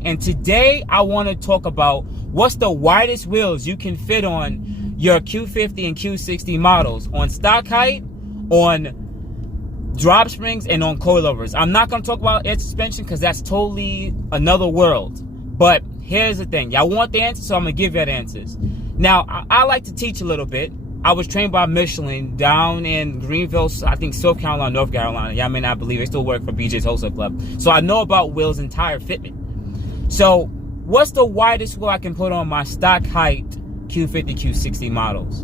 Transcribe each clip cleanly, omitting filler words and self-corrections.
30, and today I want to talk about what's the widest wheels you can fit on your Q50 and Q60 models on stock height, on drop springs, and on coilovers. I'm not going to talk about air suspension because that's totally another world. But here's the thing. Y'all want the answers, so I'm going to give you the answers. Now, I like to teach a little bit. I was trained by Michelin down in Greenville, I think South Carolina, North Carolina. Y'all may not believe it. I still work for BJ's Wholesale Club. So I know about wheels and tire fitment. So what's the widest wheel I can put on my stock height Q50, Q60 models?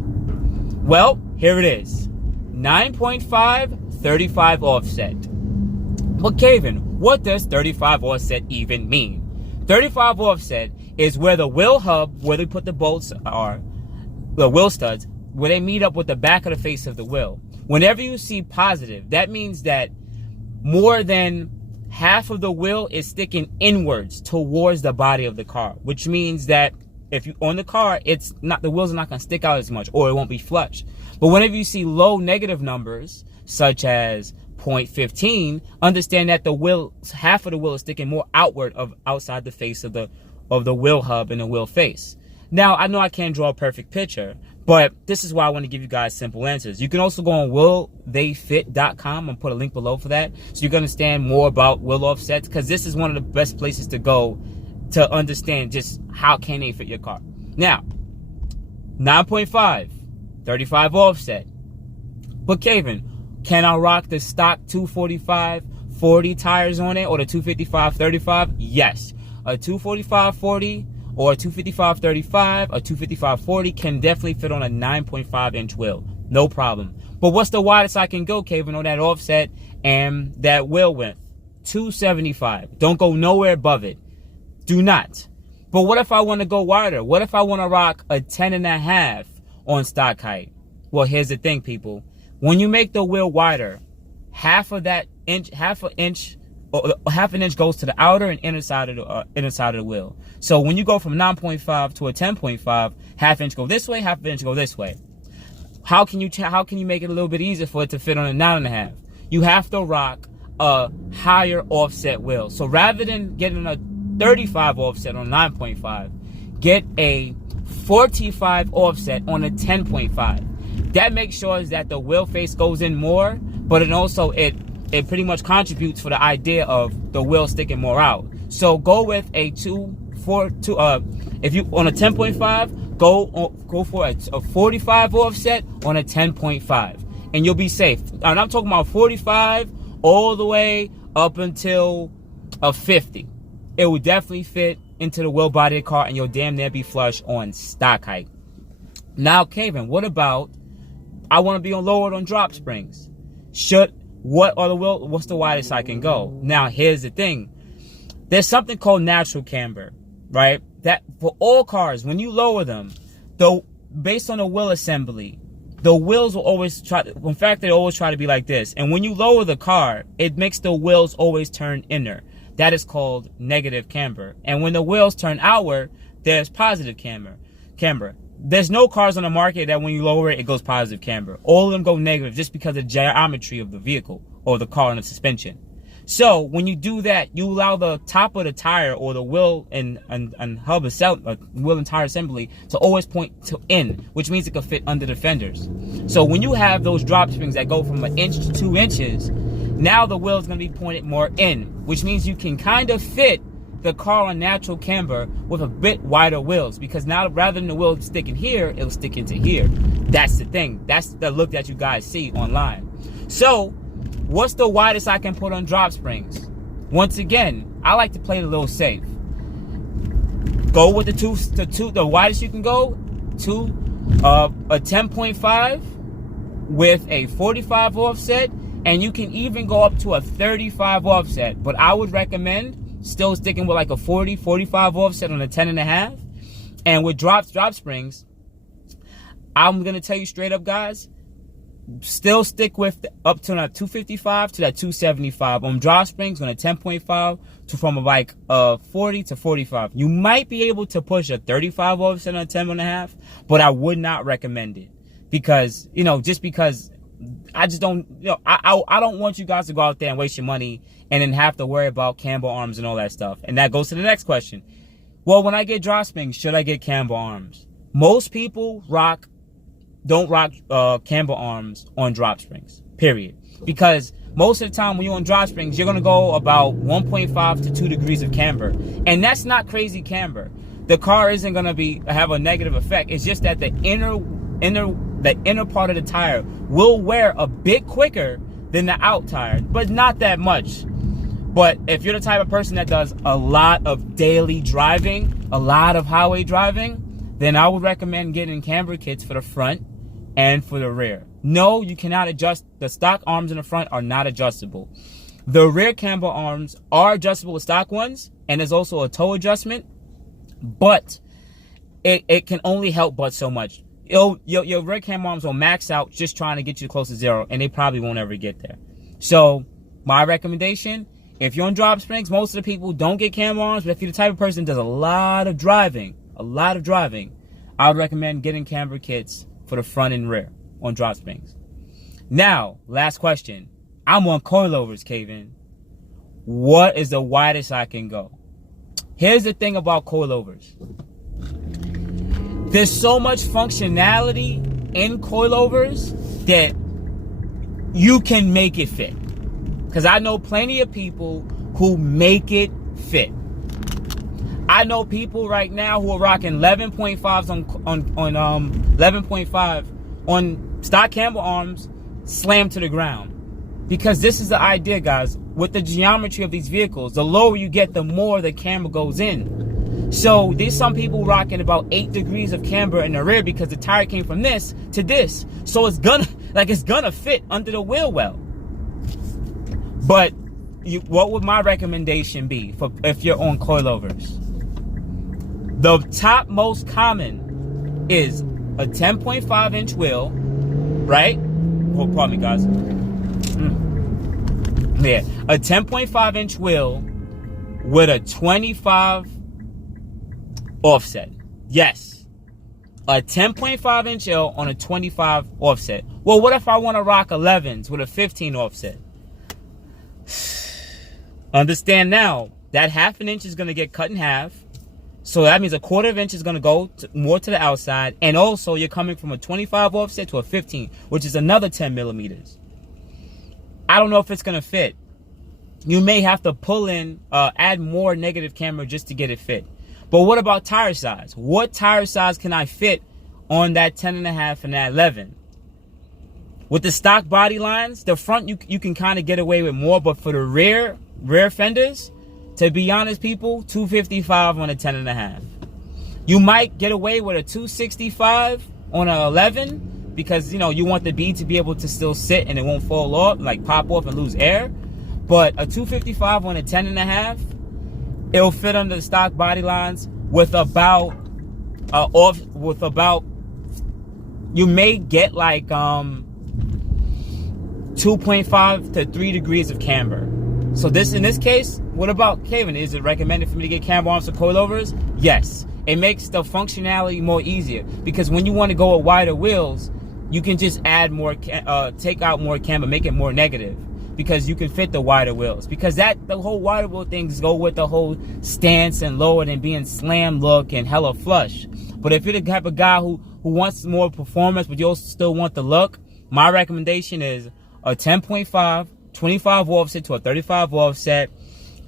Well, here it is. 9.5, 35 offset. But Kevin, what does 35 offset even mean? 35 offset is where the wheel hub, where they put the bolts are, the wheel studs, where they meet up with the back of the face of the wheel. Whenever you see positive, that means that more than half of the wheel is sticking inwards towards the body of the car, which means that if you on the car, it's not, the wheels are not going to stick out as much, or it won't be flush. But whenever you see low negative numbers, such as 0.15, understand that the wheel, half of the wheel is sticking more outward of outside the face of the wheel hub and the wheel face. Now, I know I can't draw a perfect picture, but this is why I want to give you guys simple answers. You can also go on willtheyfit.com and put a link below for that, so you can understand more about wheel offsets, because this is one of the best places to go to understand just how can they fit your car. Now, 9.5, 35 offset. But Kevin, can I rock the stock 245 40 tires on it, or the 255 35? Yes. A 245 40 or a 255 35, a 255 40 can definitely fit on a 9.5 inch wheel. No problem. But what's the widest I can go, Kevin, on that offset and that wheel width? 275. Don't go nowhere above it. Do not. But what if I want to go wider? What if I want to rock a 10.5 on stock height? Well, here's the thing, people. When you make the wheel wider, half an inch goes to the outer and inner side of the wheel. So when you go from 9.5 to a 10.5, half inch go this way, half inch go this way. How can you make it a little bit easier for it to fit on a 9.5? You have to rock a higher offset wheel. So rather than getting a 35 offset on 9.5, get a 45 offset on a 10.5. That makes sure that the wheel face goes in more, but it also it pretty much contributes for the idea of the wheel sticking more out. So go with a if you on a 10.5, go for a 45 offset on a 10.5, and you'll be safe. And I'm talking about 45 all the way up until a 50. It will definitely fit into the wheel body of the car, and you'll damn near be flush on stock height. Now, Kevin, what about I want to be lowered on drop springs? What's the widest I can go? Now, here's the thing. There's something called natural camber, right? That for all cars, when you lower them, based on the wheel assembly, the wheels will always in fact, they always try to be like this. And when you lower the car, it makes the wheels always turn inner. That is called negative camber. And when the wheels turn outward, there's positive camber. There's no cars on the market that when you lower it, it goes positive camber. All of them go negative just because of the geometry of the vehicle or the car and the suspension. So when you do that, you allow the top of the tire or the wheel and hub wheel and tire assembly to always point to in, which means it can fit under the fenders. So when you have those drop springs that go from 1 inch to 2 inches, now the wheel is going to be pointed more in, which means you can kind of fit the car on natural camber with a bit wider wheels, because now rather than the wheel sticking here, it'll stick into here. That's the thing. That's the look that you guys see online. So what's the widest I can put on drop springs? Once again, I like to play it a little safe. Go with the widest you can go to a 10.5 with a 45 offset, and you can even go up to a 35 offset. But I would recommend still sticking with like a 45 offset on a 10.5. And with drop springs, I'm going to tell you straight up, guys, still stick with up to that 255 to that 275 on drop springs on a 10.5 to from like 40 to 45. You might be able to push a 35 offset on a 10.5, but I would not recommend it because, just because I just don't, you know, I don't want you guys to go out there and waste your money and then have to worry about camber arms and all that stuff. And that goes to the next question. Well, when I get drop springs, should I get camber arms? Most people don't rock camber arms on drop springs, period. Because most of the time when you're on drop springs, you're going to go about 1.5 to 2 degrees of camber. And that's not crazy camber. The car isn't going to have a negative effect. It's just that the inner part of the tire will wear a bit quicker than the out tire, but not that much. But if you're the type of person that does a lot of daily driving, a lot of highway driving, then I would recommend getting camber kits for the front and for the rear. No, you cannot adjust. The stock arms in the front are not adjustable. The rear camber arms are adjustable with stock ones, and there's also a toe adjustment, but it can only help but so much. Your rear camber arms will max out just trying to get you close to zero, and they probably won't ever get there. So my recommendation, if you're on drop springs, most of the people don't get camber arms, but if you're the type of person that does a lot of driving, I would recommend getting camber kits for the front and rear on drop springs. Now, last question. I'm on coilovers, Kevin. What is the widest I can go? Here's the thing about coilovers. There's so much functionality in coilovers that you can make it fit. Because I know plenty of people who make it fit. I know people right now who are rocking 11.5s on 11.5 on stock camber arms slammed to the ground. Because this is the idea, guys. With the geometry of these vehicles, the lower you get, the more the camber goes in. So there's some people rocking about 8 degrees of camber in the rear because the tire came from this to this. So it's gonna fit under the wheel well. But what would my recommendation be if you're on coilovers? The top most common is a 10.5 inch wheel, right? Oh, pardon me, guys. Yeah, a 10.5 inch wheel with a 25 offset. Yes, a 10.5 inch wheel on a 25 offset. Well, what if I want to rock 11s with a 15 offset? Understand now that half an inch is going to get cut in half. So that means a quarter of inch is going to go more to the outside. And also you're coming from a 25 offset to a 15, which is another 10 millimeters. I don't know if it's going to fit. You may have to pull in, add more negative camber just to get it fit. But what about tire size? What tire size can I fit on that 10.5 and that 11? With the stock body lines, the front you can kind of get away with more, but for the rear fenders, to be honest, people, 255 on a 10.5. You might get away with a 265 on a 11 because, you know, you want the bead to be able to still sit and it won't fall off, like pop off and lose air. But a 255 on a 10.5, it'll fit under the stock body lines with about you may get like 2.5 to 3 degrees of camber. So in this case, what about Kevin? Is it recommended for me to get camber arms for coilovers? Yes. It makes the functionality more easier because when you want to go with wider wheels, you can just add more, take out more camber, make it more negative because you can fit the wider wheels. Because the whole wider wheel things go with the whole stance and lowered and being slam look and hella flush. But if you're the type of guy who wants more performance but you also still want the look, my recommendation is a 10.5. 25 offset to a 35 offset,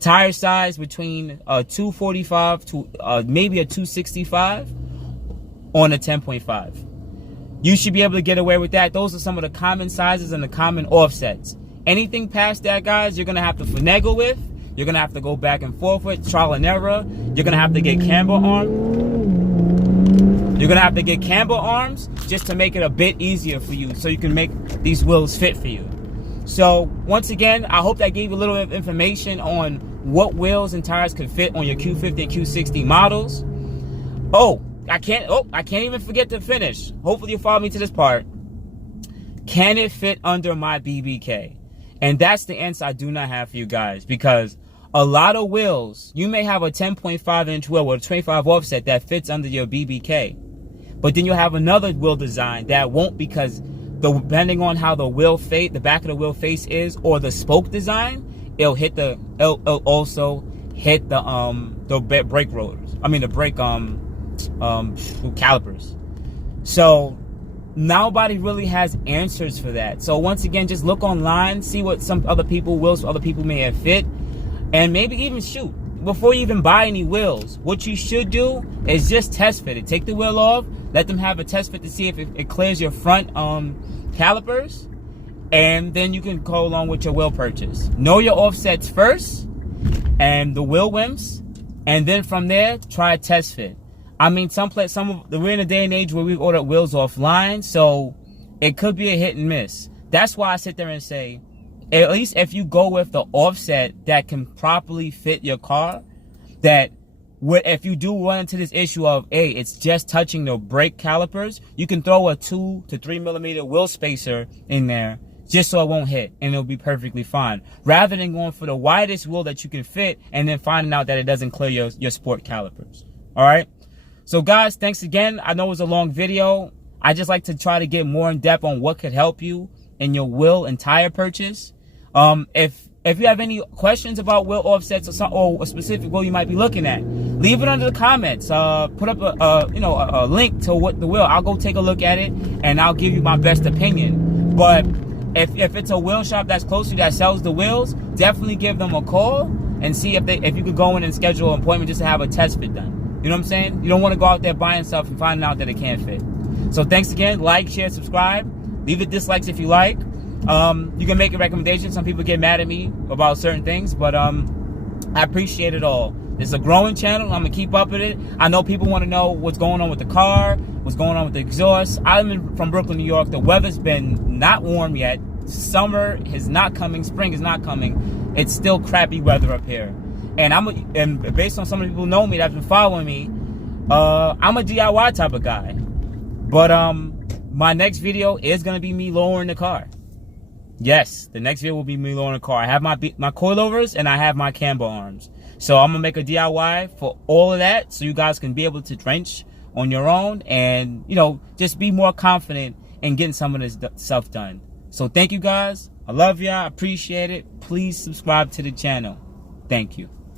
tire size between a 245 to maybe a 265 on a 10.5. You should be able to get away with that. Those are some of the common sizes and the common offsets. Anything past that, guys, you're going to have to finagle with. You're going to have to go back and forth with, trial and error. You're going to have to get camber arms. You're going to have to get camber arms just to make it a bit easier for you so you can make these wheels fit for you. So once again, I hope that gave you a little bit of information on what wheels and tires can fit on your Q50 and Q60 models. I can't even forget to finish. Hopefully you follow me to this part. Can it fit under my BBK? And that's the answer I do not have for you guys, because a lot of wheels, you may have a 10.5 inch wheel with a 25 offset that fits under your BBK. But then you'll have another wheel design that won't, because depending on how the wheel face, the back of the wheel face is, or the spoke design, it'll also hit the brake rotors. I mean the brake calipers. So nobody really has answers for that. So once again, just look online, see what some other wheels other people may have fit, and maybe even shoot. Before you even buy any wheels, what you should do is just test fit it. Take the wheel off, let them have a test fit to see if it clears your front calipers, and then you can go along with your wheel purchase. Know your offsets first and the wheel rims, and then from there try a test fit. I mean, we're in a day and age where we order wheels offline, so it could be a hit and miss. That's why I sit there and say, at least if you go with the offset that can properly fit your car, that if you do run into this issue of, hey, it's just touching the brake calipers, you can throw a 2 to 3 millimeter wheel spacer in there just so it won't hit, and it'll be perfectly fine. Rather than going for the widest wheel that you can fit and then finding out that it doesn't clear your sport calipers. All right? So guys, thanks again. I know it was a long video. I just like to try to get more in depth on what could help you in your wheel and tire purchase. If you have any questions about wheel offsets or a specific wheel you might be looking at, leave it under the comments. Put up a link to what the wheel. I'll go take a look at it and I'll give you my best opinion. But if it's a wheel shop that's close to you that sells the wheels, definitely give them a call and see if you could go in and schedule an appointment just to have a test fit done. You know what I'm saying? You don't want to go out there buying stuff and finding out that it can't fit. So thanks again. Like, share, subscribe. Leave the dislikes if you like. You can make a recommendation. Some people get mad at me about certain things, but I appreciate it all. It's a growing channel. I'm gonna keep up with it. I know people want to know what's going on with the car, what's going on with the exhaust. I'm from Brooklyn, New York. The weather's been not warm yet. Summer is not coming. Spring is not coming. It's still crappy weather up here. And based on some of the people who know me that's been following me, I'm a DIY type of guy. But my next video is gonna be me lowering the car. Yes, the next video will be me lowering the car. I have my coilovers and I have my camber arms. So I'm gonna make a DIY for all of that, so you guys can be able to trench on your own and just be more confident in getting some of this stuff done. So thank you guys. I love y'all. I appreciate it. Please subscribe to the channel. Thank you.